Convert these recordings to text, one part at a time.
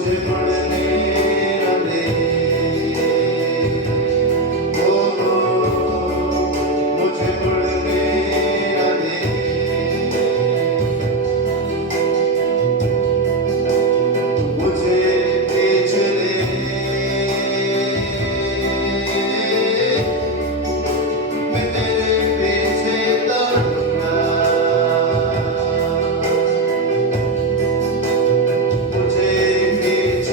मुझे पढ़ने न दे, ओ मुझे पढ़ने न दे। मुझे खींच ले, मैं तेरे पीछे दौड़ूंगा। मुझे खींच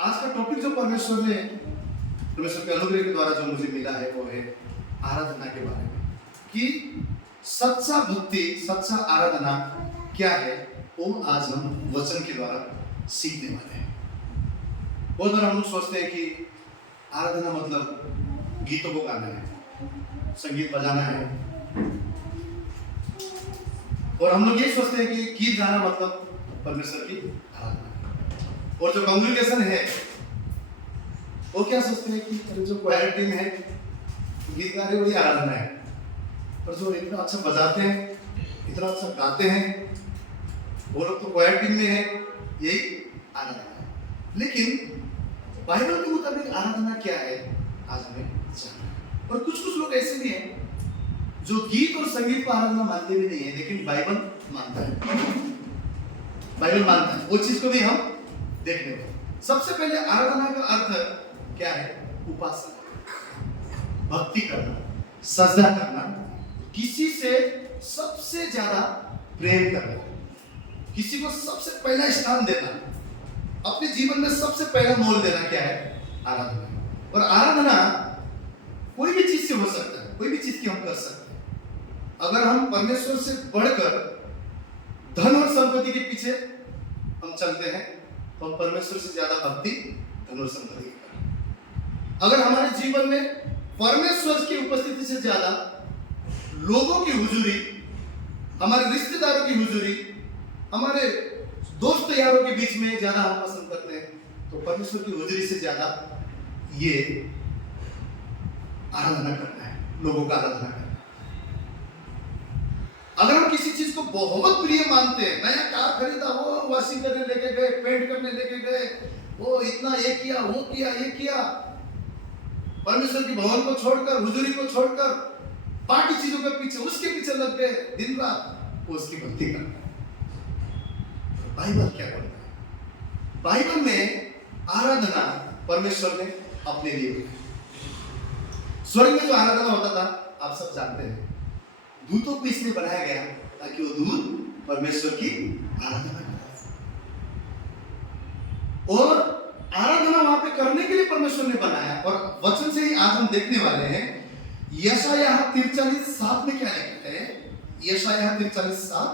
आज का टॉपिक जो परमेश्वर के अनुग्रह के द्वारा जो मुझे मिला है वो है आराधना के बारे में, कि सच्चा भक्ति, सच्चा आराधना क्या है, वो आज हम वचन के द्वारा सीखने वाले हैं। बहुत बार हम लोग सोचते हैं कि आराधना मतलब गीतों को गाना है, संगीत बजाना है, और हम लोग ये सोचते हैं कि गीत गाना मतलब परमेश्वर की आराधना। और जो कांग्रेगेशन है वो क्या सोचते हैं कि अरे जो क्वायर टीम है गीत गा रहे वही आराधना है, और जो इतना अच्छा बजाते हैं, इतना अच्छा गाते हैं, वो लोग तो क्वायर टीम में है, यही आराधना है। लेकिन बाइबल के मुताबिक आराधना क्या है आज हमें जानना है। और कुछ लोग ऐसे भी हैं जो गीत और संगीत को आराधना मानते भी नहीं है, लेकिन बाइबल मानता है, बाइबल मानता है। वो चीज को भी हम देखने को। सबसे पहले आराधना का अर्थ क्या है? उपासना, भक्ति करना, सजदा करना, किसी से सबसे ज्यादा प्रेम करना, किसी को सबसे पहला स्थान देना, अपने जीवन में सबसे पहला मोल देना क्या है? आराधना। और आराधना कोई भी चीज से हो सकता है, कोई भी चीज की हम कर सकते हैं। अगर हम परमेश्वर से बढ़कर धन और संपत्ति के पीछे हम चलते हैं तो हम परमेश्वर से ज्यादा भक्ति, धन और संपत्ति की करें। अगर हमारे जीवन में परमेश्वर की उपस्थिति से ज्यादा लोगों की हुजूरी, हमारे रिश्तेदारों की हुजूरी, हमारे दोस्त यारों के बीच में ज्यादा हम पसंद करते हैं, तो परमेश्वर की हुजूरी से ज्यादा ये आराधना करना है, लोगों का आराधना करना है। अगर हम किसी चीज को बहुत प्रिय मानते हैं, नया कार खरीदा, वो वॉशिंग करने लेके गए, पेंट करने लेके गए, वो इतना ये किया, वो किया, ये किया, परमेश्वर की भवन को छोड़कर, हुजूरी को छोड़कर बाकी चीजों के पीछे, उसके पीछे लग गए दिन रात, वो उसकी भक्ति करना है। बाइबल क्या बोलता है? बाइबल में आराधना परमेश्वर ने अपने लिए, स्वर्ग में जो आराधना होता था आप सब जानते हैं, दूतों को इसलिए बनाया गया ताकि वो दूत परमेश्वर की आराधना करें। और आराधना वहां पे करने के लिए परमेश्वर ने बनाया। और वचन से ही आज हम देखने वाले हैं, यशायाह 43:7 में क्या लिखते हैं? यशायाह 43:7,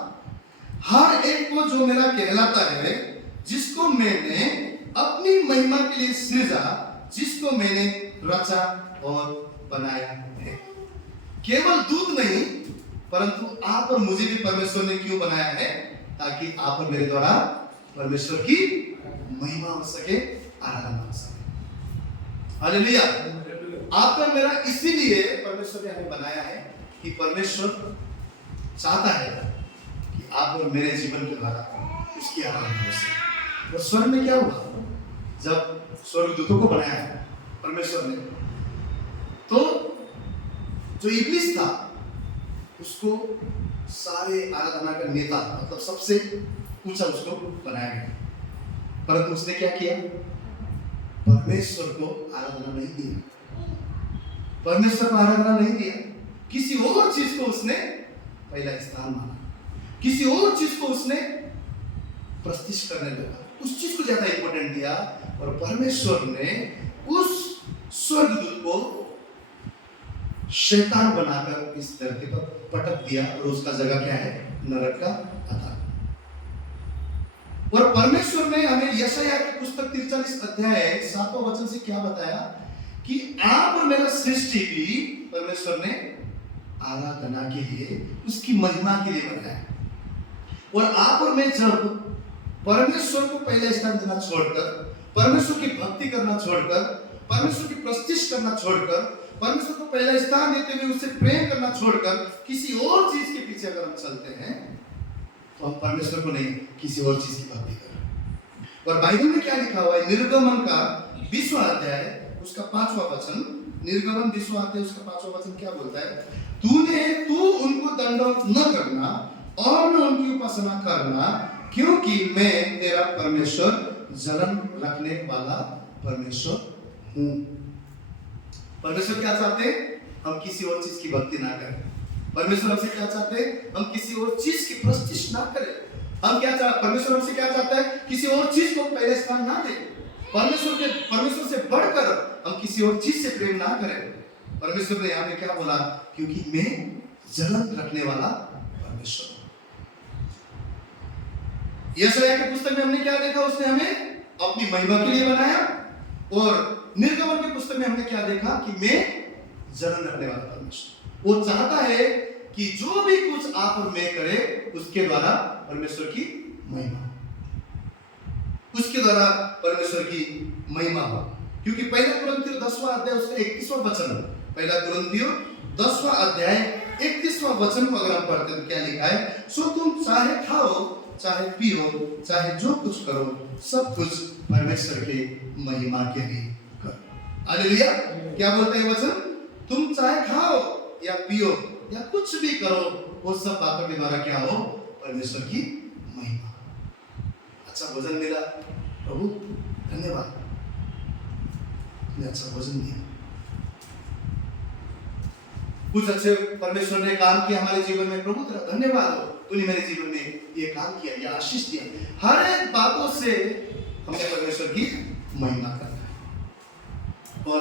हर एक को जो मेरा कहलाता है, जिसको मैंने अपनी महिमा के लिए सृजा, जिसको मैंने रचा और बनाया है। केवल दूत नहीं, परंतु आप और मुझे भी परमेश्वर ने क्यों बनाया है? ताकि आप और मेरे द्वारा परमेश्वर की महिमा हो सके, आराधना हो सके। हालेलुया। आपका मेरा इसीलिए परमेश्वर ने हमें बनाया है कि परमेश्वर चाहता है कि आप और मेरे जीवन के द्वारा उसकी आराधना हो सके। और स्वर्ग में क्या हुआ? जब स्वर्गदूतों को बनाया परमेश्वर ने, तो जो इब्लिस था उसको सारे आराधना का नेता, मतलब सबसे ऊंचा उसको बनाया गया। परंतु उसने क्या किया? परमेश्वर को आराधना नहीं दिया, परमेश्वर को आराधना नहीं दिया, किसी और चीज को उसने पहला स्थान माना, किसी और चीज को उसने प्रतिष्ठित करने लगा, उस चीज को ज्यादा इंपॉर्टेंट दिया। और परमेश्वर ने उस स्वर्गदूत को शैतान बनाकर इस धरती पर पटक दिया, और उसका जगह क्या है? नरक का अथाह। और परमेश्वर ने हमें यशायाह की पुस्तक 43:7 वचन से क्या बताया? कि आप और मेरा सृष्टि भी परमेश्वर ने आराधना के लिए, उसकी महिमा के लिए बनाया। और आप और मैं जब परमेश्वर को पहले स्थान देना छोड़कर, परमेश्वर की भक्ति करना छोड़कर, परमेश्वर की प्रतिष्ठा करना छोड़कर, परमेश्वर को पहला स्थान देते हुए उससे प्रेम करना छोड़कर किसी और चीज के पीछे अगर हम चलते हैं, तो हम परमेश्वर को नहीं, किसी और चीज की भक्ति कर रहे हैं। और बाइबल में क्या लिखा हुआ है? निर्गमन का 20वां अध्याय उसका 5वां वचन, निर्गमन 20वां अध्याय उसका 5वां वचन क्या बोलता है? तू उनको दंडवत न करना और न उनकी उपासना करना, क्योंकि मैं तेरा परमेश्वर, जलन रखने वाला परमेश्वर हूं। परमेश्वर क्या चाहते हैं? हम किसी और चीज की भक्ति ना करें। परमेश्वर हमसे क्या चाहते हैं? हम किसी और चीज की प्रतिष्ठा ना करें। हम क्या चाहते? परमेश्वर हमसे क्या चाहता है? किसी और चीज को पहले स्थान ना दें। परमेश्वर से बढ़कर हम किसी और चीज से प्रेम ना करें। परमेश्वर ने यहाँ पे क्या बोला? क्योंकि मैं जलन रखने वाला परमेश्वर हूं। यशायाह की पुस्तक में हमने क्या देखा? उसने हमें अपनी महिमा के लिए बनाया। और निर्गमन की पुस्तक में हमने क्या देखा? कि मैं जलन रखने वाला परमेश्वर। वो चाहता है कि जो भी कुछ आप और मैं करे उसके द्वारा परमेश्वर की महिमा, उसके द्वारा परमेश्वर की महिमा हो। क्योंकि पहला कुरिन्थियों 10वां अध्याय उसका 31वां वचन, पहला कुरिन्थियों 10वां अध्याय 31वां वचन को अगर हम पढ़ते तो क्या लिखा है? सो तुम चाहे खाओ, चाहे पियो, चाहे जो कुछ करो, सब कुछ परमेश्वर के महिमा के लिए करो। हालेलुया। क्या बोलते हैं वचन? तुम चाहे खाओ या पियो या कुछ भी करो, वो सब बातों के द्वारा क्या हो? परमेश्वर की महिमा। अच्छा भोजन मिला, प्रभु धन्यवाद, तुमने अच्छा भोजन दिया। कुछ अच्छे परमेश्वर ने काम किया हमारे जीवन में, प्रभु तेरा धन्यवाद हो, तूने मेरे जीवन में ये काम किया, ये आशीष दिया। हर एक बातों से हमें परमेश्वर की महिमा करना है। और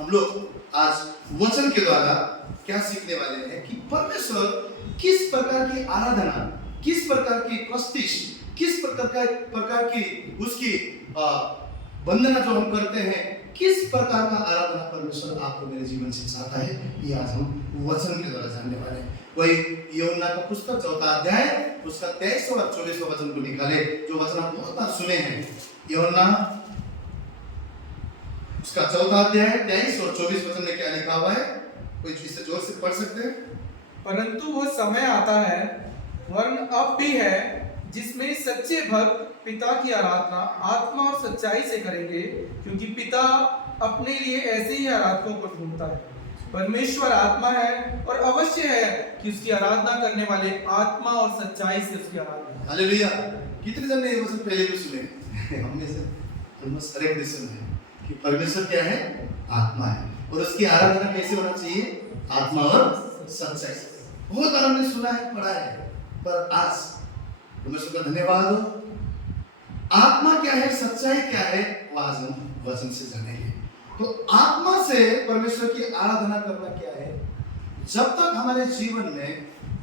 हम लोग आज वचन के द्वारा क्या सीखने वाले हैं? कि परमेश्वर किस प्रकार की आराधना, किस प्रकार की प्रस्तिश, किस प्रकार की उसकी वंदना जो हम करते हैं, किस प्रकार का आराधना परमेश्वर आपको मेरे जीवन से चाहता है, ये आज हम वचन के द्वारा जानने वाले हैं। वही यूहन्ना का पुस्तक 4वां अध्याय उसका 23 और 24 वचन को निकाले, जो वचन हम बहुत बार सुने हैं। यूहन्ना उसका 4वां अध्याय 23 और 24 वचन में क्या लिखा हुआ है? कोई इसे जोर से पढ़ सकते हैं? परंतु वो समय आता है, वरन अब भी है, जिसमें सच्चे भक्त पिता की आराधना आत्मा और सच्चाई से करेंगे, क्योंकि पिता अपने लिए ऐसे ही आराधकों को ढूंढता है। परमेश्वर आत्मा है और अवश्य है कि उसकी आराधना करने वाले आत्मा और सच्चाई से उसकी आराधना। हालेलुया। कितने जन ने ये वचन पहले भी सुने? हमने से ऑलमोस्ट हर एक ने सुना है कि परमेश्वर क्या है? आत्मा है, और उसकी आराधना कैसे होना चाहिए? आत्मा और सच्चाई से। बहुत बार हमने सुना है, पढ़ा है, पर आज परमेश्वर का धन्यवाद हो, आत्मा क्या है, सच्चाई क्या है, वो आज हम वचन से जानेंगे। तो आत्मा से परमेश्वर की आराधना करना क्या है? जब तक हमारे जीवन में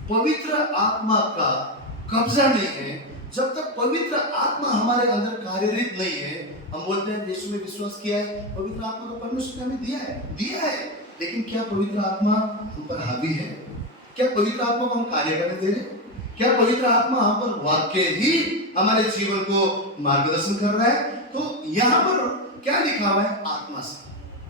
पवित्र आत्मा का कब्जा नहीं है, जब तक पवित्र आत्मा हमारे अंदर कार्यरत नहीं है, हम बोलते हैं यीशु में विश्वास किया है, पवित्र आत्मा तो परमेश्वर ने हमें दिया है, लेकिन क्या पवित्र आत्मा हम पर हावी है? क्या पवित्र आत्मा को हम कार्य करने दे रहे हैं? क्या पवित्र आत्मा हम पर वाक्य ही हमारे जीवन को मार्गदर्शन कर रहा है? तो यहाँ पर क्या लिखा हुआ है? आत्मा से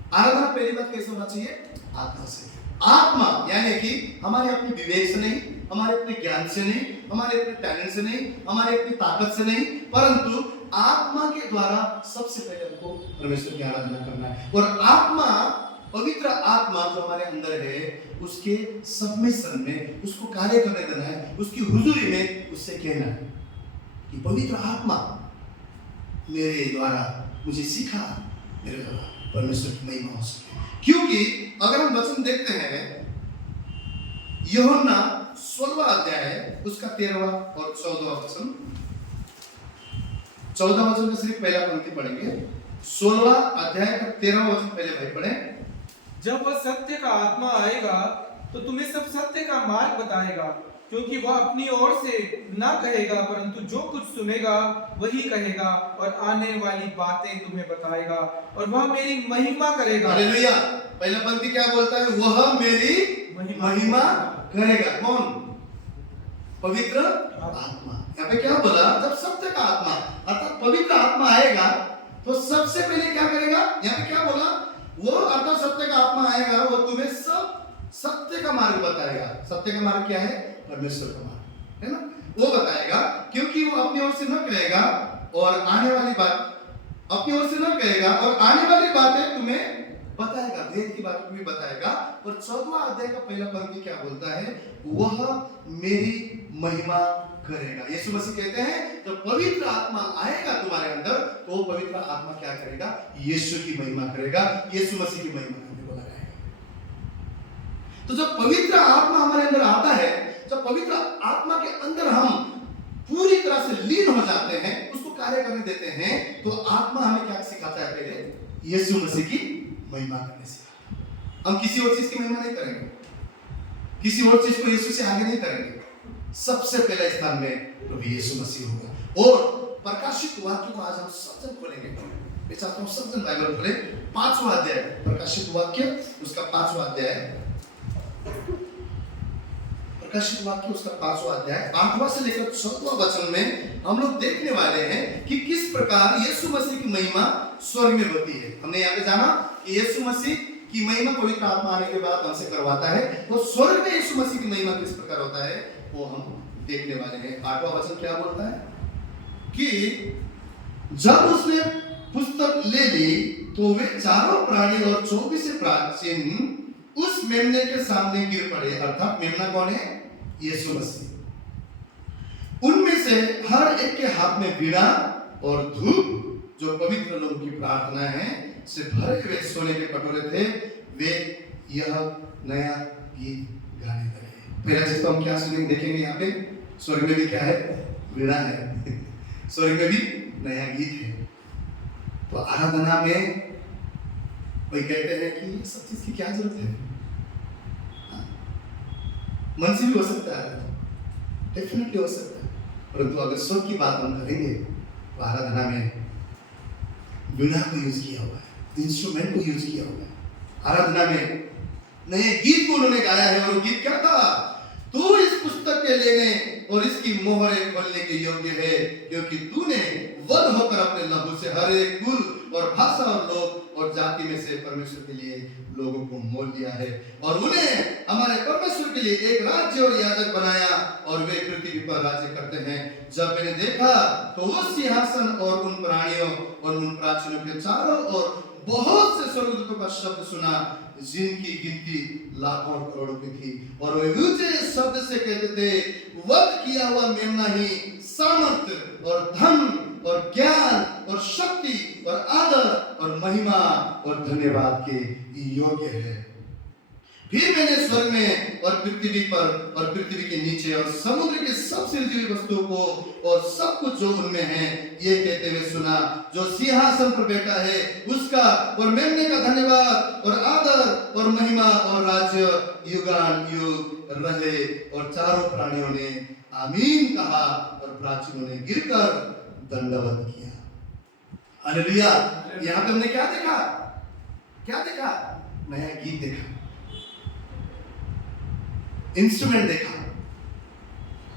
आराधना पहली बात कैसे होना चाहिए? आत्मा से। आत्मा यानी कि हमारे अपने विवेक से नहीं, हमारे अपने ज्ञान से नहीं, हमारे अपने टैलेंट से नहीं, हमारे अपनी ताकत से नहीं, परंतु आत्मा के द्वारा सबसे पहले हमको परमेश्वर की आराधना करना है। और आत्मा, पवित्र आत्मा जो हमारे अंदर है, उसके सबमिशन में उसको कार्य करने देना है, उसकी हुजूरी में उससे कहना है कि पवित्र आत्मा मेरे द्वारा मुझे सिखा, मेरे द्वारा परमेश्वर की महिमा हो सके। क्योंकि अगर हम वचन देखते हैं, यूहन्ना 16वां अध्याय उसका 13वां और 14वां वचन, 14वां वचन का सिर्फ पहला पंक्ति पढ़ेंगे। 16वां अध्याय का 13वां वचन पहले भाई पढ़े। जब वह सत्य का आत्मा आएगा तो तुम्हें सब सत्य का मार्ग बताएगा, क्योंकि वह अपनी ओर से ना कहेगा, परंतु जो कुछ सुनेगा वही कहेगा, और आने वाली बातें तुम्हें बताएगा, और वह मेरी महिमा करेगा। हालेलुया। पहला पंक्ति क्या बोलता है? वह मेरी महिमा करेगा। कौन? पवित्र आत्मा। यहाँ पे क्या बोला? जब सत्य का आत्मा अर्थात पवित्र आत्मा आएगा तो सबसे पहले क्या करेगा? यहाँ पे क्या बोला? वो अर्थात सत्य का आत्मा आएगा, वो तुम्हें सब सत्य का मार्ग बताएगा। सत्य का मार्ग क्या है? परमेश्वर का मार्ग है ना, वो बताएगा। क्योंकि वो अपनी ओर से न कहेगा और आने वाली बात अपनी ओर से न कहेगा और आने वाली बातें तुम्हें बताएगा, भेद की बातों को भी बताएगा। और 14वां अध्याय का पहला पंक्ति क्या बोलता है? वह मेरी महिमा करेगा। यीशु मसीह कहते हैं जब पवित्र आत्मा आएगा तुम्हारे अंदर तो वो पवित्र आत्मा क्या करेगा? यीशु की महिमा करेगा, यीशु मसीह की महिमा करने को लगाएगा। तो जब पवित्र आत्मा हमारे अंदर आता है, जब पवित्र आत्मा के अंदर हम पूरी तरह से लीन हो जाते हैं, उसको कार्य करने देते हैं तो आत्मा हमें क्या सिखाता है? पहले यीशु मसीह की महिमा करने से। हम किसी और चीज की महिमा नहीं करेंगे, किसी और चीज को यीशु से आगे नहीं करेंगे। सबसे पहले स्थान में प्रभु यीशु मसीह होगा। और प्रकाशित वाक्य को आज हम सब जन खोलेंगे। मैं चाहता हूँ सब जन बाइबल खोले, 5वां अध्याय प्रकाशित वाक्य, उसका 5वां अध्याय, प्रकाशित वाक्य उसका 5वां अध्याय 8वां से लेकर 14वां वचन में हम लोग देखने वाले हैं कि किस प्रकार यीशु मसीह की महिमा स्वर्ग में होती है। हमने यहाँ पे जाना कि यीशु मसीह की महिमा पवित्र आत्मा आने के बाद हमसे करवाता है, वो स्वर्ग में यीशु मसीह की महिमा किस प्रकार होता है वो हम देखने वाले हैं। 8वां वचन क्या बोलता है कि जब उसने पुस्तक ले ली तो वे चारों प्राणी और 24 प्राचीन उस मेमने के सामने गिर पड़े। अर्थात मेमना कौन है? यीशु मसीह। उनमें से हर एक के हाथ में वीणा और धूप, जो पवित्र लोगों की प्रार्थना है, से भरे हुए सोने के कटोरे थे। वे यह नया गीत गाने लगे। पहला चीज तो हम क्या सुनेंगे, देखेंगे यहाँ पे स्वर्ग में भी क्या है? वीणा है। स्वर्ग में भी नया गीत है। तो आराधना में कोई कहते हैं कि ये सब चीज की क्या जरूरत है? मन से भी हो सकता है, डेफिनेटली हो सकता है, परंतु अगर स्वर्ग की बात हम करेंगे तो आराधना में वीणा को यूज किया हुआ है, इंस्ट्रूमेंट को यूज किया हुआ है। आराधना में नए गीत को उन्होंने गाया है। और वो गीत क्या था? तू इस पुस्तक के लेने और इसकी मोहरें खोलने के योग्य है, क्योंकि तूने वध होकर अपने लहू से हर एक कुल और भाषा और लोग और जाति में से परमेश्वर के लिए लोगों को मोल लिया है, और उन्हें हमारे परमेश्वर के लिए एक राज्य और याजक बनाया, और वे पृथ्वी पर राज्य करते हैं। जब मैंने देखा तो उस सिंहासन और उन प्राणियों और उन प्राचीनों के चारों ओर बहुत से स्वर्गदूतों का शब्द सुना, जिनकी गिनती लाखों करोड़ों की थी, और वे ऊंचे शब्द से कहते थे, वध किया हुआ मेमना ही सामर्थ्य और धन और ज्ञान और शक्ति और आदर और महिमा और धन्यवाद के योग्य है। फिर मैंने स्वर्ग में और पृथ्वी पर और पृथ्वी के नीचे और समुद्र के सब सृजी हुई वस्तुओं को और सब कुछ जो उनमें है, ये कहते हुए सुना, जो सिंहासन पर बैठा है उसका और मेमने का धन्यवाद और आदर और महिमा और राज्य युगान युग रहे। और चारों प्राणियों ने आमीन कहा और प्राचीनों ने गिरकर दंडवत किया। हालेलुया। यहाँ पे हमने क्या देखा? क्या देखा? नया गीत देखा, इंस्ट्रूमेंट देखा,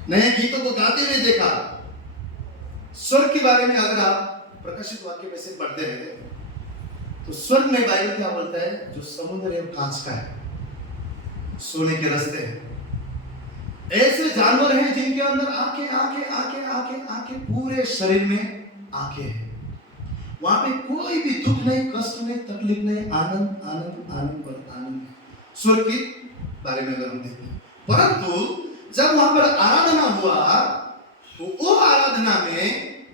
नए गीतों को गाते हुए देखा। स्वर्ग के बारे में अगर आप प्रकाशित वाक्य में से पढ़ते हैं तो स्वर्ग में बाइबल क्या बोलता है? जो समुद्र है कांच का है, सोने के रास्ते हैं, ऐसे जानवर हैं जिनके अंदर आंखें आंखें आंखें आंखें आंखें, पूरे शरीर में आंखें हैं। वहां पे कोई भी दुख नहीं, कष्ट नहीं, तकलीफ नहीं, आनंद आनंद आनंद और आनंद। स्वर्ग के बारे में अगर हम देखें, परंतु जब वहां पर आराधना हुआ तो वो आराधना में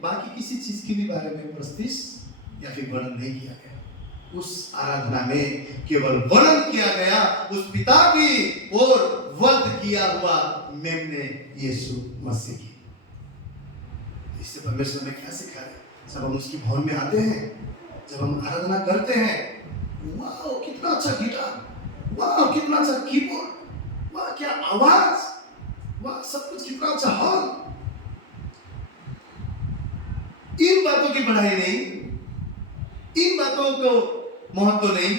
बाकी किसी चीज के भी बारे में प्रस्ताव या फिर वर्णन नहीं किया गया। उस आराधना में केवल वर्णन किया गया उस पिता की और वध किया हुआ मेमने यीशु मसीह की। इससे परमेश्वर ने क्या सिखाया? जब हम उसकी भवन में आते हैं, जब हम आराधना करते हैं, वाह कितना अच्छा गिटार, वाह कितना अच्छा कीबोर्ड, वाह क्या आवाज, वाह सब कुछ कितना अच्छा हॉल। इन बातों की बढ़ाई नहीं, इन बातों को महत्व नहीं,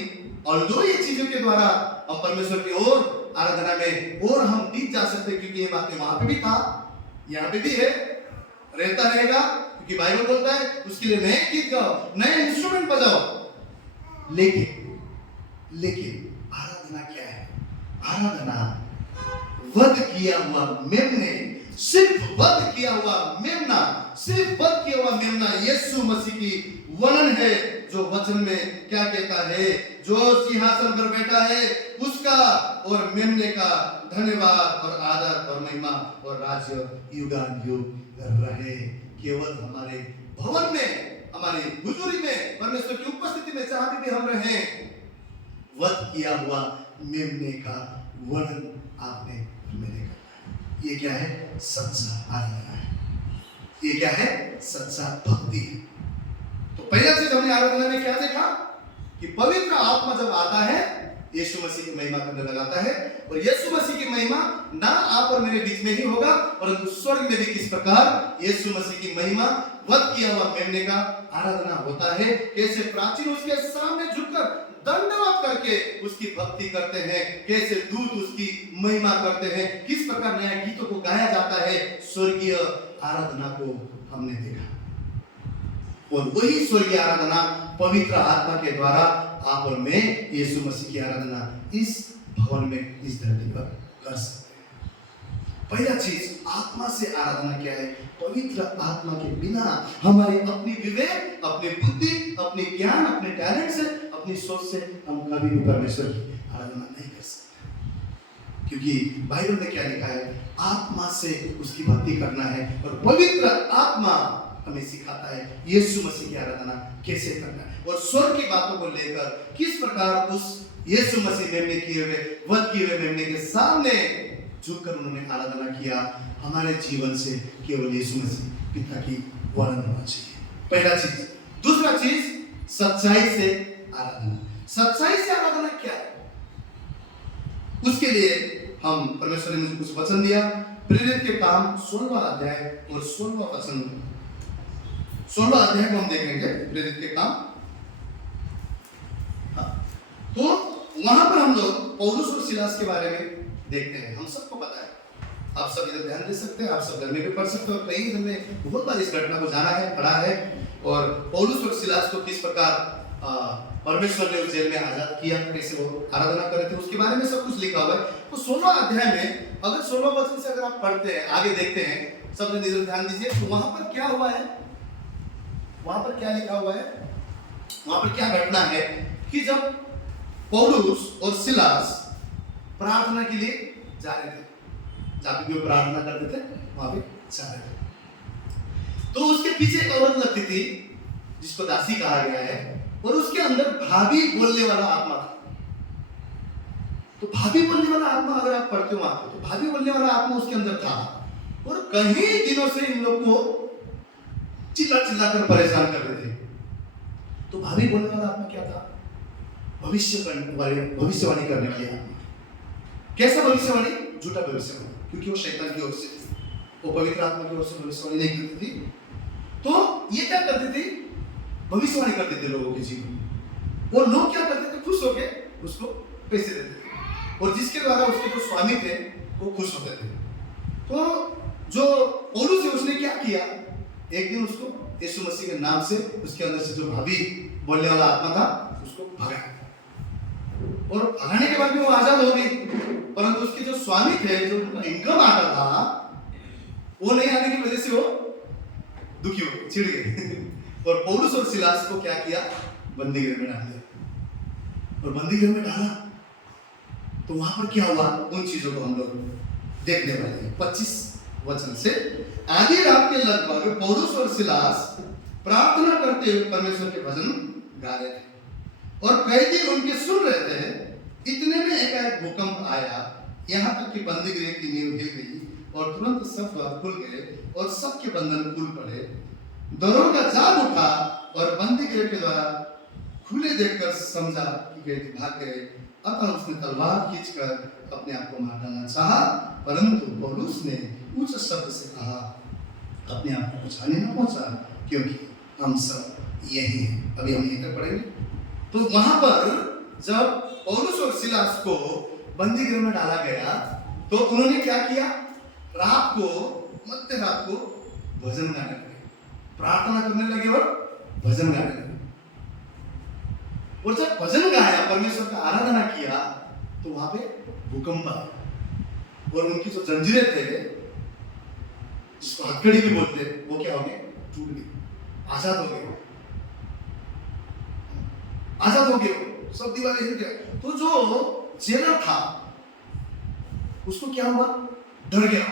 और जो ये चीजों के द्वारा हम परमेश्वर की ओर आराधना में और हम बीत जा सकते, क्योंकि ये बातें वहां पे भी था, यहाँ पे भी है, रहता रहेगा, क्योंकि बाइबल बोलता है उसके लिए नए गीत गाओ, नए इंस्ट्रूमेंट बजाओ। लेकिन आराधना क्या है? आराधना वध किया हुआ मेमने, सिर्फ वध किया हुआ मेमना, सिर्फ वध किया हुआ मेमना यीशु मसीह की वर्णन है, जो वचन में क्या कहता है? जो सिंहासन पर बैठा है उसका और मेमने का धन्यवाद और आदर और महिमा और राज्य युगान युग रहे। केवल हमारे भवन में, हमारी हुजूरी में, परमेश्वर की उपस्थिति में जहां भी हम रहे, वध किया हुआ मेमने का वर्णन आपने मेरे करना है। ये क्या है? सच्चा आराधना है। ये क्या है? सच्चा भक्ति है। तो पहला चीज हमने आराधना में क्या देखा कि पवित्र आत्मा जब आता है यीशु मसीह की महिमा करने लगाता है, और यीशु मसीह की महिमा ना आप और मेरे बीच में ही होगा, परंतु स्वर्ग में भी किस प्रकार यीशु मसीह की महिमा वध किया हुआ मेमने का आराधना होता है। कैसे प्राचीन उसके सामने झुककर दंडवत करके उसकी भक्ति करते हैं, कैसे दूत उसकी महिमा करते हैं, किस प्रकार नया गीतों को गाया जाता है, स्वर्गीय आराधना को हमने देखा। और वही स्वर्गीय आराधना पवित्र आत्मा के द्वारा आप और मैं यीशु मसीह की आराधना इस भवन में, इस धरती पर कर सकते हैं। पहला चीज आत्मा से आराधना क्या है? पवित्र आत्मा के बिना हमारी अपनी विवेक, अपनी बुद्धि, अपनी ज्ञान, अपने टैलेंट से, अपनी सोच से हम कभी भी परमेश्वर की आराधना नहीं कर सकते। क्योंकि बाइबल में क्या लिखा है? आत्मा से उसकी भक्ति करना है, और पवित्र आत्मा हमें सिखाता है यीशु मसीह की आराधना कैसे करना है, और स्वर्ग की बातों को लेकर किस प्रकार उस यीशु मसीह मेमने किए हुए, वध किए हुए मेमने के सामने झुककर उन्होंने आराधना किया। हमारे जीवन से केवल यीशु मसीह पिता की वर्णन होना चाहिए, पहला चीज। दूसरा चीज सच्चाई से आराधना। सच्चाई से आराधना क्या है? उसके लिए हम, परमेश्वर ने मुझे कुछ वचन दिया। प्रेरित के काम 16वां अध्याय और 16वां वचन, 16वां अध्याय को हम देखेंगे, प्रेरित के काम। हाँ, तो वहां पर हम लोग पौलुस और सिलास के बारे में देखते हैं। हम सबको पता है, आप सब इधर ध्यान दे सकते हैं, आप सब घर में भी पढ़ सकते हो। कई हमने बहुत बार इस घटना को जाना है, पढ़ा है, और पौलुस और सिलास को किस प्रकार परमेश्वर ने उस जेल में आजाद किया, कैसे वो आराधना कर रहे थे, उसके बारे में सब कुछ लिखा हुआ है। तो 16वां अध्याय में अगर 16वां वचन से अगर आप पढ़ते हैं, आगे देखते हैं, सब ने इधर ध्यान दीजिए, तो वहां पर क्या हुआ है, वहां पर क्या लिखा हुआ है, वहां पर क्या घटना है कि जब पौलुस और सिलास प्रार्थना के लिए जा रहे थे, जहां भी वो प्रार्थना करते थे वहां पे जा रहे थे, तो उसके पीछे एक औरत लगती थी जिसको दासी कहा गया है, और उसके अंदर भाभी बोलने वाला आत्मा था। तो भाभी बोलने वाला आत्मा अगर आप पढ़ते हो वहां पे, तो भाभी बोलने वाला आत्मा उसके अंदर था, और कई दिनों से इन लोग को चिल्ला चिल्ला कर परेशान कर रहे थे। तो भाभी बोलने वाला आत्मा क्या था? भविष्यवाणी करने वाली आत्मा। कैसा भविष्यवाणी? झूठा भविष्यवाणी, क्योंकि वो शैतान की ओर से थी, वो पवित्र आत्मा की ओर से भविष्यवाणी नहीं करती थी। तो ये क्या करती थी? भविष्यवाणी करते थे लोगों के जीवन में, और लोग क्या करते थे? खुश होके उसको पैसे देते थे, और जिसके द्वारा उसके जो स्वामी थे वो खुश होते थे। तो जो पौलुस है उसने क्या किया? एक दिन उसको यीशु मसीह के नाम से उसके अंदर से जो भाभी बोलने वाला आत्मा था उसको भगाया, और भगाने के बाद में वो आजाद हो गई। परंतु उसके जो स्वामी थे, जो उनका इनकम आता था, वो नहीं आने की वजह से वो दुखी हो गए, चिढ़ गए, और पौलुस और सिलास को क्या किया? बंदी गृह में डाल दिया। और बंदी गृह में डाला तो वहां पर क्या हुआ? उन चीजों को हम लोग देखने वाले हैं। 25 वचन से, आधी रात के लगभग पौलुस और सिलास प्रार्थना करते हुए परमेश्वर के भजन गा रहे थे, और कैदी उनके सुन रहे थे। इतने में एकाएक भूकंप आया, यहाँ तक कि बंदी गृह की नींव हिल गई, और तुरंत सब द्वार खुल गए और सबके बंधन खुल पड़े। दरोगा जाग उठा और बंदी गृह के द्वारा खुले देखकर समझा कि कैदी भाग गए। अतः उसने तलवार खींचकर अपने आप को मार डालना चाहा, परंतु पौलुस ने उच्च शब्द से कहा, अपने आप को कुछ हानि न पहुंचा, क्योंकि हम सब यही हैं। अभी हम यहीं तक पढ़ेंगे। तो वहां पर जब पौलुस और सिलास को बंदी गृह में डाला गया, तो उन्होंने क्या किया? रात को, मध्य रात को भजन गाने लगे, प्रार्थना करने लगे और भजन गाने लगे। और जब भजन गाया, परमेश्वर का आराधना किया, तो वहां पे भूकंप आया, और उनकी जो जंजीरें थे, जिसको हथकड़ी भी बोलते, वो क्या हो गए? टूट गए, आजाद हो गए, आजाद हो गए, सब दीवारें हिल गए। तो जो जेलर था उसको क्या हुआ? डर गया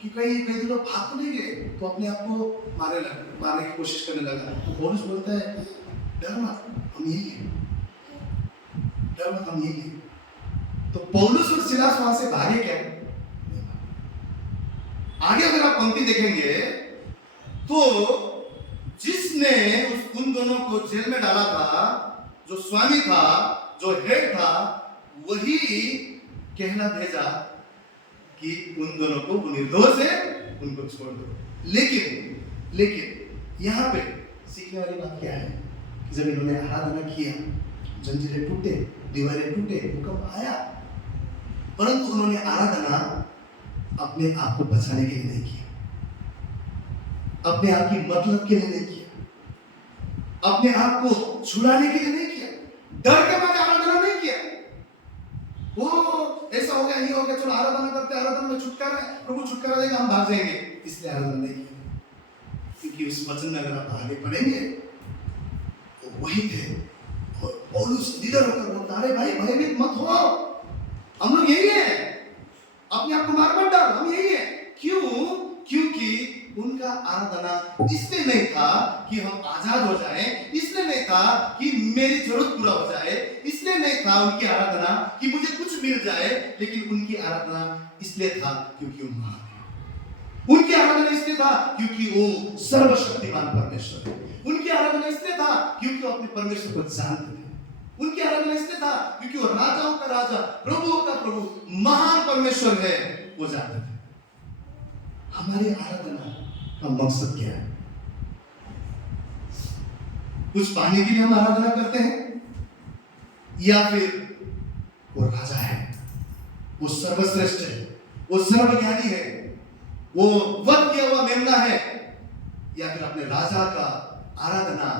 कि कहीं कहीं लोग भाग तो नहीं गए, तो अपने आप को मारने की कोशिश करने लगा। तो पौलुस बोलता है, डर मत, हम यही हैं, डर मत, हम यही हैं। तो पौलुस और सिलास वहां से भागे क्या? आगे अगर आप पंक्ति देखेंगे तो जिसने उन दोनों को जेल में डाला था, जो स्वामी था, जो हेड था, वही कहना भेजा कि उन दोनों को वो निर्दोष है, उनको छोड़ दो। लेकिन यहाँ पे सीखने वाली बात क्या है कि जब इन्होंने आराधना किया, जंजीरें टूटे, दीवारें टूटे, भूकंप आया, परंतु उन्होंने आराधना अपने आप को बचाने के लिए नहीं किया, अपने आप की मतलब के लिए नहीं किया, अपने आप को छुड़ाने के लिए नहीं किया, डर के मारे आराधना नहीं किया। वो ऐसा हो गया, ये हो गया, चलो आराधना करते, आराधना में छुटकारा है, प्रभु छुटकारा देगा, हम भाग जाएंगे, इसलिए आराधना नहीं किया। क्योंकि उस वचन में अगर आप आगे पढ़ेंगे तो वही थे, और पौलुस लीडर होकर बोलता, अरे भाई भयभीत मत हो, हम लोग यही है, अपने आप को मार मत डाल, हम यही है। क्यों? क्योंकि उनका आराधना इसलिए नहीं था कि हम आजाद हो जाएं, इसलिए नहीं था कि मेरी जरूरत पूरा हो जाए, इसलिए नहीं था उनकी आराधना कि मुझे कुछ मिल जाए, लेकिन उनकी आराधना इसलिए था क्योंकि वो महान है। उनकी आराधना इसलिए था क्योंकि वो सर्वशक्तिमान परमेश्वर है। उनकी आराधना इसलिए था क्योंकि वो अपने परमेश्वर को जानते थे। उनकी आराधना इसलिए था क्योंकि वो राजाओं का राजा, प्रभुओं का प्रभु, महान परमेश्वर है, वो जानते थे। हमारी आराधना का मकसद क्या है? कुछ पाने के लिए हम आराधना करते हैं, या फिर वो राजा है, वो सर्वश्रेष्ठ है, वो सर्वज्ञानी है, वो वध किया हुआ मेमना है, या फिर अपने राजा का आराधना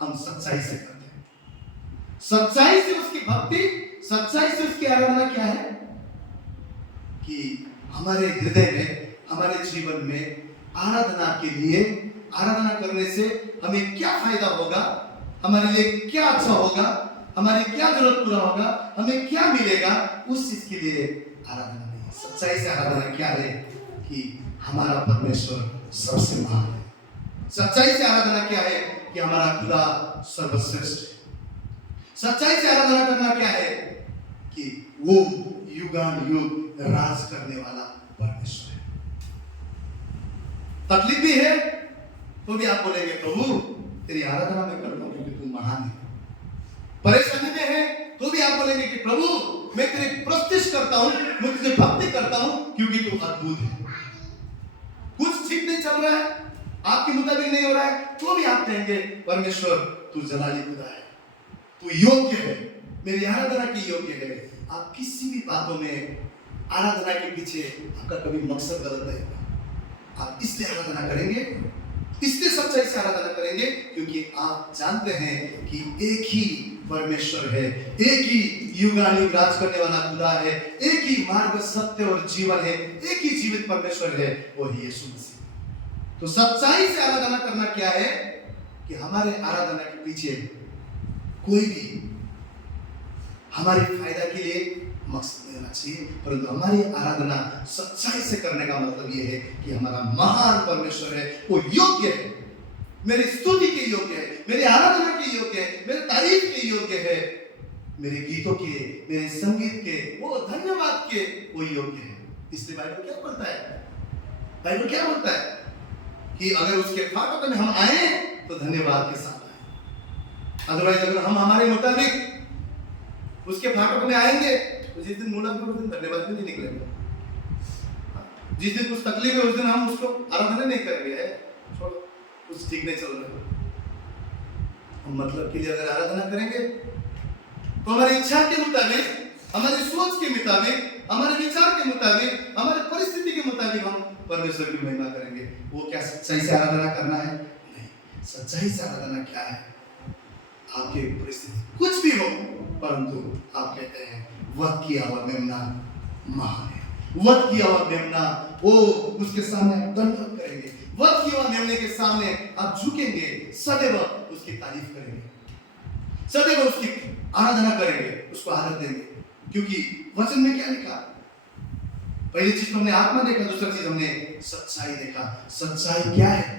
हम सच्चाई से करते हैं? सच्चाई से उसकी भक्ति, सच्चाई से उसकी आराधना क्या है कि हमारे हृदय में, हमारे जीवन में आराधना के लिए, आराधना करने से हमें क्या फायदा होगा, हमारे लिए क्या अच्छा होगा, हमारी क्या जरूरत पूरा होगा, हमें क्या मिलेगा, उस चीज के लिए आराधना नहीं। सच्चाई से आराधना क्या है कि हमारा परमेश्वर सबसे महान है। सच्चाई से आराधना क्या है कि हमारा खुदा सर्वश्रेष्ठ है। सच्चाई से आराधना करना क्या है कि वो युगान युग राज करने वाला परमेश्वर है। तकलीफ भी है तो भी आप बोलेंगे, प्रभु तेरी आराधना में करता हूं क्योंकि तू महान है। परेशानी में है तो भी आप बोलेंगे कि प्रभु मैं तेरी प्रस्तुति करता हूं, मैं तुझे भक्ति करता हूं क्योंकि तू अद्भुत है। कुछ ठीक नहीं चल रहा है, आपके मुताबिक नहीं हो रहा है, तो भी आप कहेंगे परमेश्वर तू जलाली खुदा है, तू योग्य है, मेरी आराधना की योग्य है। आप किसी भी बातों में आराधना के पीछे आपका कभी मकसद गलत नहीं होगा। आप इसलिए आराधना करेंगे, इसलिए सच्चाई से आराधना करेंगे क्योंकि आप जानते हैं कि एक ही परमेश्वर है, एक ही युगानुयुग राज करने वाला खुदा है, एक ही मार्ग, सत्य और जीवन है, एक ही जीवित परमेश्वर है, वो ही यीशु मसीह। तो सच्चाई से आराधना करना क्या है कि हमारे आराधना के पीछे कोई भी हमारे फायदा के लिए मकसद नहीं होना चाहिए, परंतु हमारी आराधना सच्चाई से करने का मतलब यह है कि हमारा महान परमेश्वर है, वो योग्य है, मेरी स्तुति के योग्य है, मेरी आराधना के योग्य है, मेरे तारीफ के योग्य है, मेरे गीतों के, मेरे संगीत के, वो धन्यवाद के वो योग्य है। इसलिए बाइबल क्या बोलता है? बाइबल क्या बोलता है कि अगर उसके फाटक में हम आए तो धन्यवाद के साथ आए, अदरवाइज अगर हम हमारे मुताबिक उसके फाटक में आएंगे तो जिस दिन मूला उस दिन धन्यवाद भी नहीं निकलेंगे। जिस दिन कुछ तकलीफ है उस दिन हम उसको आराधना नहीं करेंगे, छोड़ो कुछ ठीक नहीं चल रहा है। हम मतलब के लिए अगर आराधना करेंगे तो हमारी इच्छा के मुताबिक, हमारी सोच के मुताबिक, हमारे विचार के मुताबिक, हमारे परिस्थिति के मुताबिक हम परमेश्वर की महिमा करेंगे। वो क्या सच्चाई से आराधना करना है? नहीं। सच्चाई से आराधना क्या है? आपकी परिस्थिति कुछ भी हो, परंतु आप कहते हैं वध किया हुआ मेमना महान है, वध किया हुआ मेमना, वो उसके सामने आप दंडवत करेंगे, वध किया हुआ मेमने के सामने आप झुकेंगे, सदैव उसकी तारीफ करेंगे, सदैव उसकी आराधना करेंगे, उसको आदर देंगे। क्योंकि वचन में क्या लिखा? पहली चीज हमने आत्मा देखा, दूसरा चीज हमने सच्चाई देखा। सच्चाई क्या है?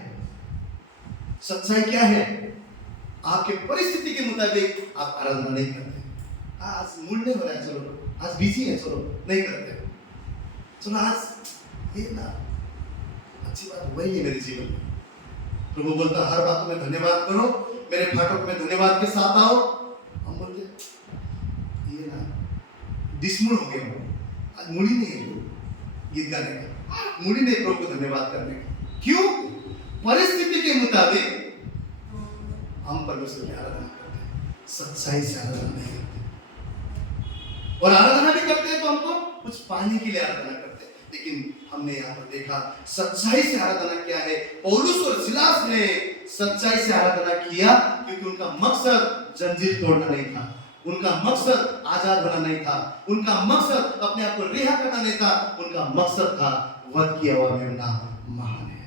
सच्चाई क्या है? आपके परिस्थिति के मुताबिक आप आराधना नहीं करते। आज मूड नहीं हो रहा है, चलो आज बिजी है, चलो नहीं करते, चलो आज ये ना अच्छी बात वही है मेरे जीवन में, प्रभु बोलता हर बात में धन्यवाद करो, मेरे फाटक में धन्यवाद के साथ आओ। हम बोलते ये ना डिसमूड हो गया, आज मूड ही नहीं है गीत गाने का, मूड ही नहीं प्रभु को धन्यवाद करने का। क्यों? परिस्थिति के मुताबिक हम परमेश्वर की आराधना करते हैं, सच्चाई से आराधना नहीं करते। और आराधना भी करते हैं तो हमको कुछ पाने के लिए आराधना करते हैं, लेकिन हमने यहाँ पर देखा सच्चाई से आराधना क्या है। पौलुस और सिलास ने सच्चाई से आराधना किया क्योंकि उनका मकसद जंजीर तोड़ना नहीं था, उनका मकसद आजाद होना नहीं था, उनका मकसद अपने आप को रिहा करना नहीं था, उनका मकसद था वध किया हुआ मेमना महान है,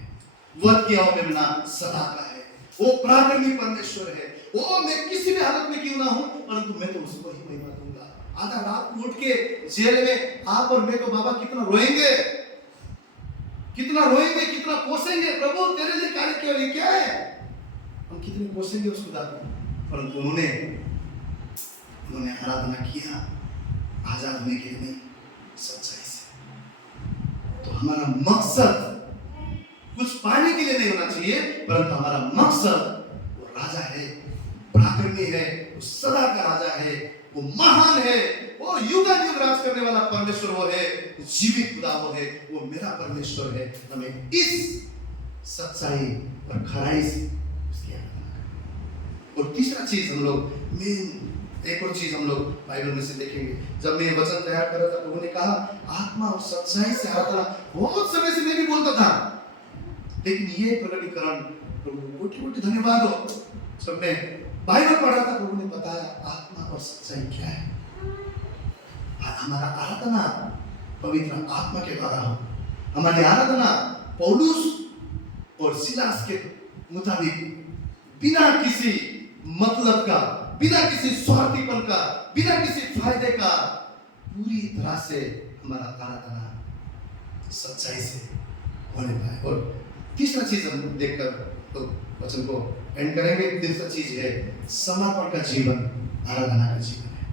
वध किया हुआ मेमना सदा का है, वो पराक्रमी परमेश्वर है। वो मैं किसी भी हालत में क्यों ना हूं, परंतु मैं तो उसको ही महिमा दूंगा। आधा रात उठ के जेल में आप और मैं तो बाबा कितना रोएंगे, कितना रोएंगे, कितना कोसेंगे, प्रभु तेरे लिए कार्य किया, ये क्या है, हम कितने कोसेंगे उस खुदा को। परंतु उन्होंने आराधना किया आजाद होने के लिए नहीं, सच्चाई से। तो हमारा मकसद कुछ पाने के लिए नहीं होना चाहिए, परंतु हमारा मकसद वो राजा है, पराक्रमी है, वो सदा का राजा है, वो महान है, वो युगानुयुग राज करने वाला परमेश्वर वो है, जीवित खुदा वो है, वो मेरा परमेश्वर है। हमें इस सच्चाई और खराई से उसकी आराधना करनी। और तीसरा चीज हम लोग एक और चीज हम लोग बाइबल में से देखेंगे। जब मैं वचन तैयार कर रहा था, प्रभु ने कहा आत्मा और सच्चाई से आराधना। बहुत समय से मैं भी बोलता था, लेकिन ये प्रकटीकरण प्रभु कोटि-कोटि धन्यवाद हो, सबने बाइबल पढ़ा था, प्रभु ने बताया आत्मा और सच्चाई क्या है। हमारा आराधना पवित्र आत्मा के द्वारा हो, हमारी आराधना पौलुस और सिलास के मुताबिक बिना किसी मतलब का, बिना किसी स्वार्थीपन का, बिना किसी फायदे का, पूरी तरह से हमारा आराधना सच्चाई से होने पाए। और तीसरा चीज हम देखकर तो वचन को एंड करेंगे। तीसरा चीज है समर्पण का जीवन, आराधना का जीवन है।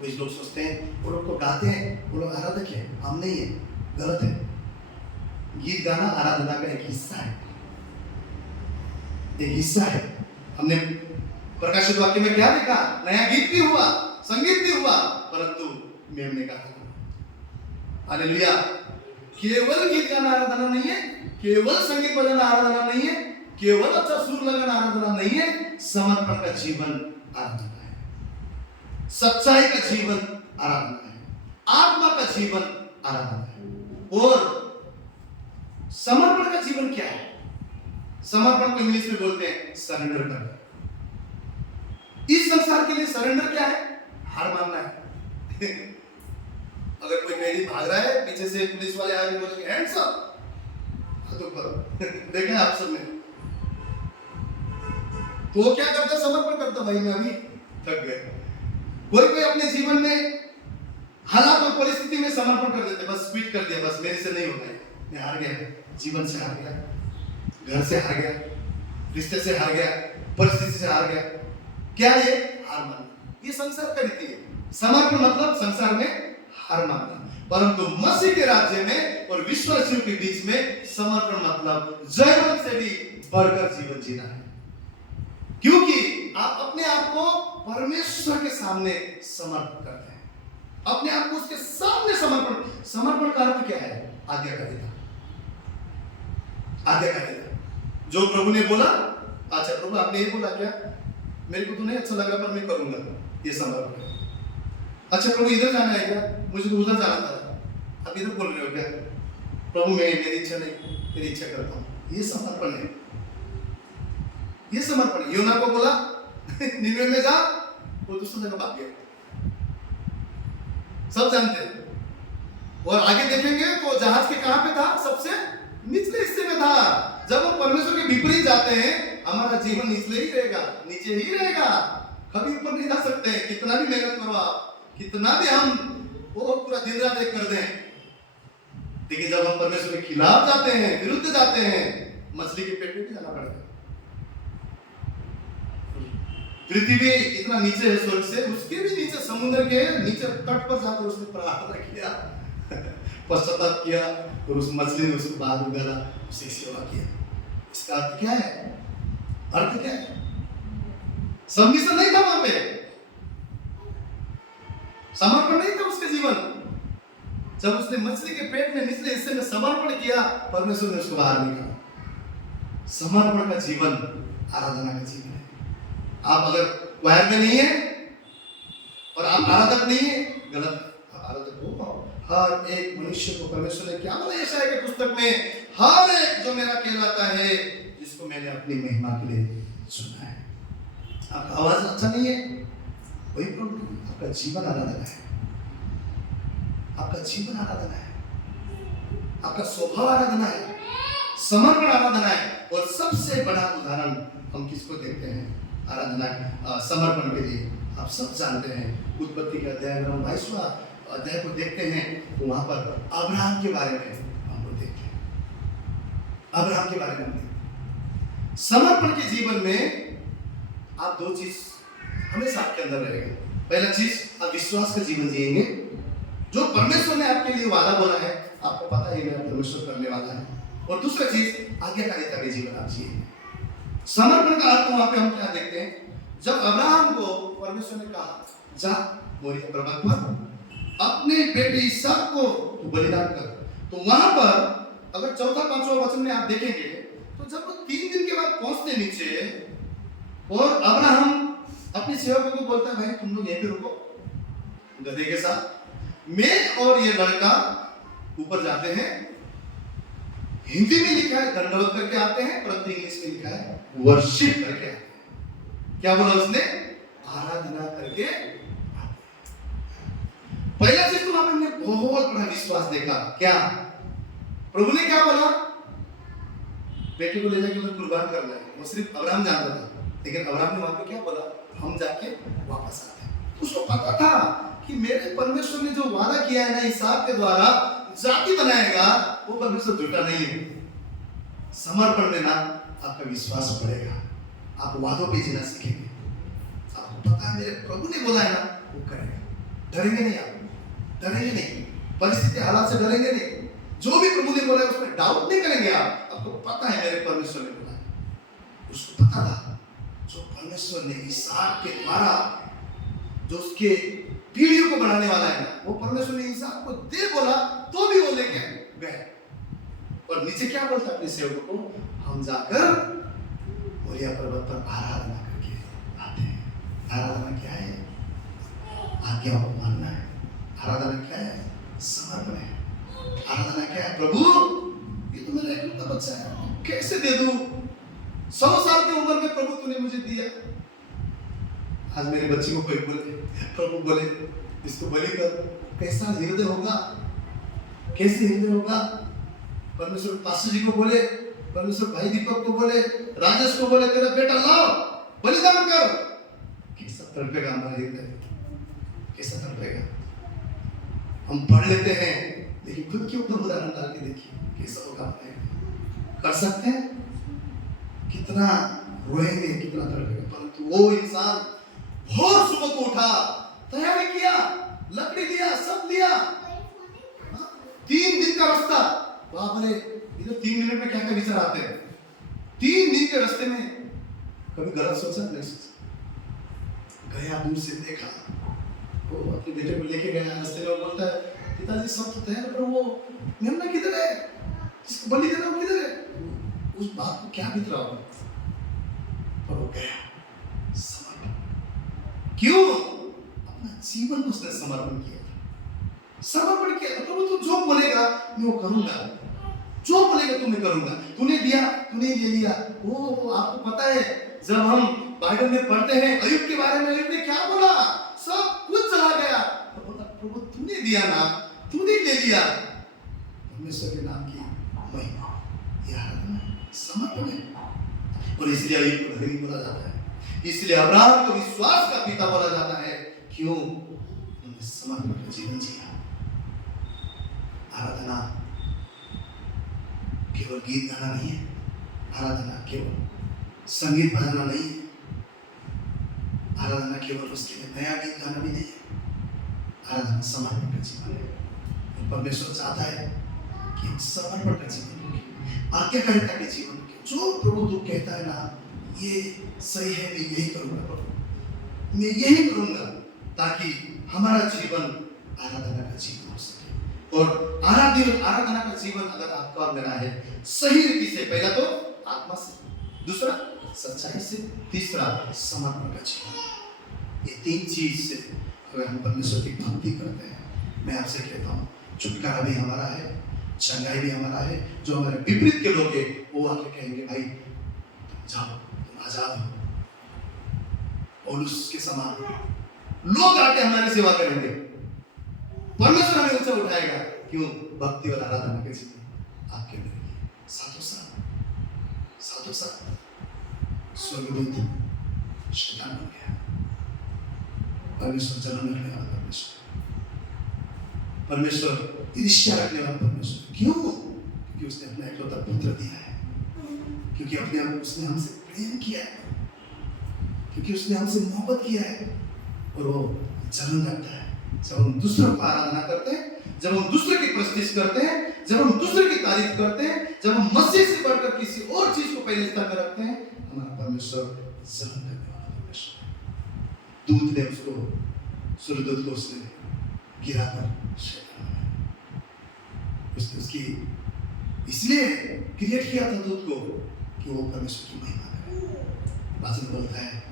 कुछ लोग सोचते हैं वो लोग तो गाते हैं, वो लोग आराधक है, हम नहीं है, गलत है। गीत गाना आराधना का एक हिस्सा है, एक हिस्सा है। हमने प्रकाशित वाक्य में क्या देखा, नया गीत भी हुआ, संगीत भी हुआ, परंतु मेम ने कहा हालेलुया, केवल गीत गाना आराधना नहीं है, केवल संगीत बजाना आराधना नहीं है, केवल अच्छा सुर लगाना आराधना नहीं है। समर्पण का जीवन आराधना है, सच्चाई का जीवन आराधना है, आत्मा का जीवन आराधना है। और समर्पण का जीवन क्या है? समर्पण को इंग्लिश में बोलते हैं सरेंडर करना। इस संसार के लिए सरेंडर क्या है? हार मानना है। अगर कोई कैदी भाग रहा है, पीछे से पुलिस वाले आगे बोलेंगे हैंड्स अप, हाथ ऊपर। देखा आप सबने, तो वो क्या करता? समर्पण करता, भाई मैं अभी थक गया। कोई अपने जीवन में हालात और परिस्थिति में समर्पण कर देते, बस क्विट कर दिया, बस मेरे से नहीं होगा, मैं हार गया, जीवन से हार गया, घर से हार गया, रिश्ते से हार गया, परिस्थिति से हार गया। क्या ये? हार मानना। ये संसार का रीति है। समर्पण मतलब संसार में हार मानना, परंतु मसीह के राज्य में और विश्वासियों के बीच में समर्पण मतलब जयवंत से भी बढ़कर जीवन जीना है। क्योंकि आप अपने आप को परमेश्वर के सामने समर्पित करते हैं, अपने आप को उसके सामने समर्पण। समर्पण का अर्थ क्या है? आज्ञाकारिता। आज्ञाकारिता, जो प्रभु ने बोला, अच्छा प्रभु आपने ये बोला क्या, मेरे को तो नहीं अच्छा लगा पर मैं करूंगा, ये समर्पण है। अच्छा प्रभु इधर जाना है क्या, मुझे तो उधर जाना था, आप इधर बोल रहे हो क्या? प्रभु मेरी इच्छा नहीं, मेरी इच्छा करता हूँ, ये समर्पण है। ये समर्पण। योना को बोला निनवे में जा, वो दूसरी जगह भाग गया, सब जानते हैं। और आगे देखेंगे तो जहाज के कहां पे था? सबसे निचले हिस्से में था। जब हम परमेश्वर के विपरीत जाते हैं, हमारा जीवन निचले ही रहेगा, नीचे ही रहेगा, कभी ऊपर नहीं जा सकते। कितना भी मेहनत करो आप, कितना भी हम वो पूरा दिन रात एक कर दें, लेकिन जब हम परमेश्वर के खिलाफ जाते हैं, विरुद्ध जाते हैं, मछली के पेट में भी जाना पड़ेगा। पृथ्वी इतना नीचे है स्वर्ग से, उसके भी नीचे, समुद्र के नीचे तट पर जाकर उसने प्रार्थना किया, पश्चाताप किया, और उस मछली ने उसको बाहर निकाला, उसकी सेवा किया। इसका अर्थ क्या है? अर्थ क्या है? सबमिशन नहीं था वहां पे, समर्पण नहीं था उसके जीवन। जब उसने मछली के पेट में निचले हिस्से में समर्पण किया, परमेश्वर ने उसको बाहर निकाला। समर्पण का जीवन आराधना का जीवन है। आप अगर क्वायर में नहीं है और आप आराधक नहीं है, गलत। आप आराधक हो। हर एक मनुष्य को परमेश्वर ने क्या बोला यशायाह की पुस्तक में, हर एक जो मेरा कहलाता है, जिसको मैंने अपनी महिमा के लिए चुना है। आपका आवाज अच्छा नहीं है, वही प्रॉब्लम। आपका जीवन आराधना है, आपका जीवन आराधना है, आपका स्वभाव आराधना है, समर्पण आराधना है। और सबसे बड़ा उदाहरण हम किसको देखते हैं आराधना समर्पण के लिए? आप सब जानते हैं, उत्पत्ति के अध्याय में हम 22वां अध्याय को देखते हैं, तो वहां पर अब्राहम के बारे में हम लोग देखते हैं। अब्राहम के बारे में हम देखते हैं। समर्पण के जीवन में आप दो चीज हमेशा आपके अंदर रहेगा। पहला चीज, आप विश्वास का जीवन जिएंगे। जो परमेश्वर ने आपके लिए वादा बोला है, आपको पता है मेरा परमेश्वर करने वाला है। और दूसरा चीज, आज्ञाकारिता के जीवन आप जिएंगे। समर्पण का अर्थ वहां पे हम क्या देखते हैं? जब अब्राहम को परमेश्वर ने कहा, जा मोरिया पर्वत पर अपने बेटे इसहाक को तू बलिदान कर, तो वहां पर अगर चौथा पांचवा वचन में आप देखेंगे, तो जब वो 3 दिन के बाद पहुंचते नीचे और अब्राहम अपने सेवकों को बोलता है, भाई तुम लोग यहीं पे रुको गधे के साथ, मैं और ये लड़का ऊपर जाते हैं। हिंदी में लिखा है दंडवत करके आते हैं, परंतु इंग्लिश में लिखा है वर्शिप करके आते हैं। क्या बोला उसने? आराधना करके आते हैं। पहला चीज तो वहां पे हमने बहुत बड़ा विश्वास देखा। क्या प्रभु ने क्या बोला? बेटे को ले जाके उधर कुर्बान करना है। वो सिर्फ अब्राहम जानता था, लेकिन अब्राहम ने वहां पे क्या बोला? हम जाके वापस आते हैं। उसको पता था कि मेरे परमेश्वर ने जो वादा किया है ना इसहाक के द्वारा जाति बनाएगा, वो परमेश्वर झूठा नहीं है। समर्पण में ना आपका विश्वास बढ़ेगा, आप वादों पे जीना सीखेंगे। आपको पता है मेरे प्रभु ने बोला है ना, वो करेगा। डरेंगे नहीं, आप डरेंगे नहीं, परिस्थिति हालात से डरेंगे नहीं। जो भी प्रभु ने बोला है उसमें डाउट नहीं करेंगे आप। आपको पता है मेरे परमेश्वर ने बोला है। उसको पता था जो परमेश्वर ने इसहाक के द्वारा जो उसके पीढ़ियों को बढ़ाने वाला है ना, वो परमेश्वर ने इसहाक को दे बोला तो भी वो लेके गए। और नीचे क्या बोलता है अपने सेवकों को? हम जाकर मोरिया पर्वत पर आराधना करके आते हैं। आराधना क्या है? आज्ञा को मानना है। आराधना क्या है? समर्पण है। आराधना क्या है? प्रभु ये तो मेरा एकलौता बच्चा है, कैसे दे दूं? 100 साल की उम्र में प्रभु तूने मुझे दिया। आज मेरे बच्चे को कोई बोले, प्रभु बोले इसको बलि कर, कैसा हृदय होगा? कैसे हृदय होगा? परमेश्वर पास्टर जी को बोले, परमेश्वर भाई दीपक को बोले, राजेश को बोले तेरा बेटा लाओ बलिदान कर, कैसा तड़पेगा हमारा हृदय? कैसा तड़पेगा? हम पढ़ लेते हैं, लेकिन खुद के ऊपर उदाहरण डाल के देखिए कैसा होगा। कर सकते हैं? कितना रोएंगे, कितना तड़पेगा। परंतु वो इंसान बहुत सुबह को उठा, तैयारी किया, लकड़ी लिया, सब लिया, 3 दिन का रास्ता। बाप रे, ये तो 3 मिनट में क्या क्या विचार आते हैं। 3 दिन के रास्ते में कभी गलत सोचा? नहीं सोचा। गया, दूर से देखा, वो अपने बेटे को लेके गया। रास्ते में बोलता है, पिताजी सब तो तैयार, पर वो मेमना किधर है? जिसको बलि देना वो किधर है? उस बात को क्या बीत रहा होगा? पर वो गया। क्यों? अपना जीवन उसने समर्पण किया। समर्पण किया। प्रभु तू जो बोलेगा मैं वो करूंगा, जो बोलेगा तो मैं करूंगा। तूने दिया, तूने ले लिया। वो आपको पता है जब हम बाइबल में पढ़ते हैं अय्यूब के बारे में, अय्यूब ने क्या बोला? सब कुछ चला गया। प्रभु तूने दिया ना, तूने ले लिया। परमेश्वर के नाम की महिमा, यह आराधना समर्पण है। और इसलिए अय्यूब को धनी बोला जाता है, इसलिए अब्राहम को विश्वास का पिता बोला जाता है। क्यों? उन्होंने समर्पण का जीवन जिया। आराधना केवल गीत गाना नहीं है, आराधना केवल संगीत बजाना नहीं है, आराधना केवल उसके लिए नया गीत गाना भी नहीं है। आराधना समर्पण का जीवन है। परमेश्वर चाहता है कि समर्पण का जीवन होगी, आज्ञाकारिता के जीवन होगी। जो प्रभु तू कहता है ना, ये सही है, मैं यही करूंगा प्रभु, मैं यही करूंगा, ताकि हमारा जीवन आराधना का जीवन हो सके। और आराधना का जीवन अगर आपका और मेरा है सही रीति से, पहला तो आत्मा से, दूसरा सच्चाई से, तीसरा समर्पण का जीवन। ये तीन चीज से अगर हम परमेश्वर की भक्ति करते हैं, मैं आपसे कहता हूँ छुटकारा भी हमारा है, चंगाई भी हमारा है। जो हमारे विपरीत के लोग हैं वो आके कहेंगे भाई जाओ, तुम आजाद हो। पौलुस के समान लोग आके हमारी सेवा करेंगे, परमेश्वर हमें ऊंचा उठाएगा। क्यों? भक्ति और आराधना के जीवन आपके मेरे साथों साथ स्वर्गदूत शैतान बन गया, परमेश्वर जलन रखने वाला परमेश्वर ईर्ष्या रखने वाला परमेश्वर। क्यों? क्योंकि उसने अपना इकलौता पुत्र दिया है, क्योंकि उसने हमसे प्रेम किया है, क्योंकि उसने हमसे मोहब्बत किया है। और वो जलन रखता है जब हम दूसरों को आराधना करते हैं, जब हम दूसरे की प्रस्तुति करते हैं, जब हम दूसरे की तारीफ करते हैं, जब हम मसीह से बढ़कर किसी और चीज को पहले स्तर पर रखते हैं। हमारा परमेश्वर जलन करने वाला परमेश्वर। दूत ने उसको, सूर्यदूत को उसने गिरा कर उसने उसकी इसलिए क्रिएट किया था दूत को कि वो परमेश्वर की महिमा करे। वचन बोलता है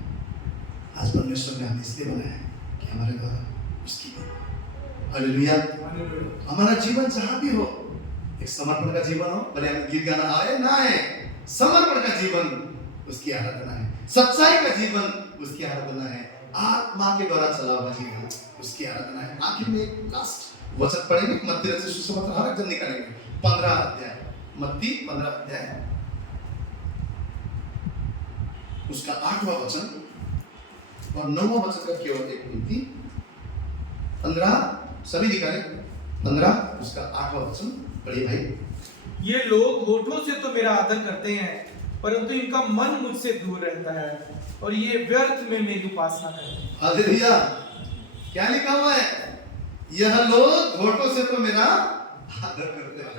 आज परमेश्वर ने हमें इसलिए बनाया कि हमारे द्वारा उसकी महिमा। हालेलुया। हमारा जीवन जहां भी हो एक समर्पण का जीवन हो, भले हमें गीत गाना आए ना आए, समर्पण का जीवन उसकी आराधना है, सच्चाई का जीवन उसकी आराधना है, आत्मा के द्वारा चला हुआ जीवन उसकी आराधना है। आखिर में एक लास्ट वचन पढ़ेंगे, मत्ती रचित सुसमाचार हर एक जन निकालेंगे 15 अध्याय, मत्ती 15 अध्याय उसका 8वां वचन और 9वां वचन का केवल एक पंक्ति। 15 सभी निकाले, 15 उसका 8वां वचन पढ़िए भाई। ये लोग होठों से तो मेरा आदर करते हैं, परंतु इनका मन मुझसे दूर रहता है, और ये व्यर्थ में मेरी उपासना करते हैं। हालेलुया। क्या लिखा हुआ है? यह लोग होठों से तो मेरा आदर करते हैं।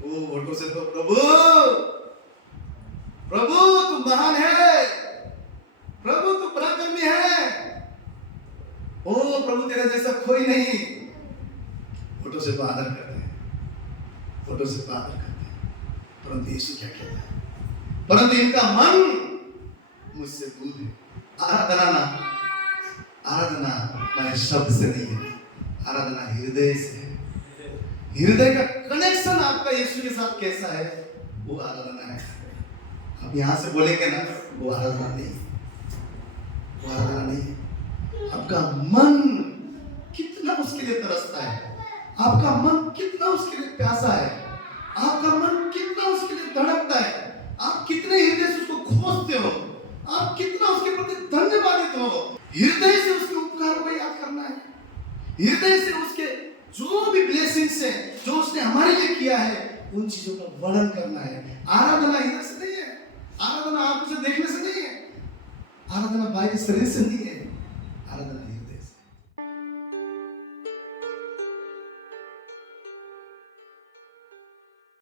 वो होठों से तो प्रभु तू महान है, प्रभु तू पराक्रमी है, ओ प्रभु तेरे जैसा कोई नहीं। होठों से तो आदर करते हैं, होठों से तो आदर करते हैं, परंतु यीशु क्या कहता है? परंतु इनका मन मुझसे दूर है। आराधना मैं शब्द से नहीं है, आराधना हृदय से है। हृदय का कनेक्शन आपका यीशु के साथ कैसा है, वो आराधना है। अब यहां से बोलेंगे ना, वो आराधना नहीं, वो आराधना नहीं। आपका मन कितना उसके लिए तरसता है, आपका मन कितना उसके लिए प्यासा है, आपका मन कितना उसके लिए धड़कता है, आप कितने हृदय से उसको खोजते हो, आप कितना उसके प्रति धन्यवादित हो। हृदय से उसके उपकार को याद करना है, हृदय से उसके जो भी ब्लेसिंग्स है जो उसने हमारे लिए किया है उन चीजों का वर्णन करना है। आराधना इधर से नहीं है, आराधना आंखों से देखने से नहीं है, आराधना बाहरी शरीर से नहीं है,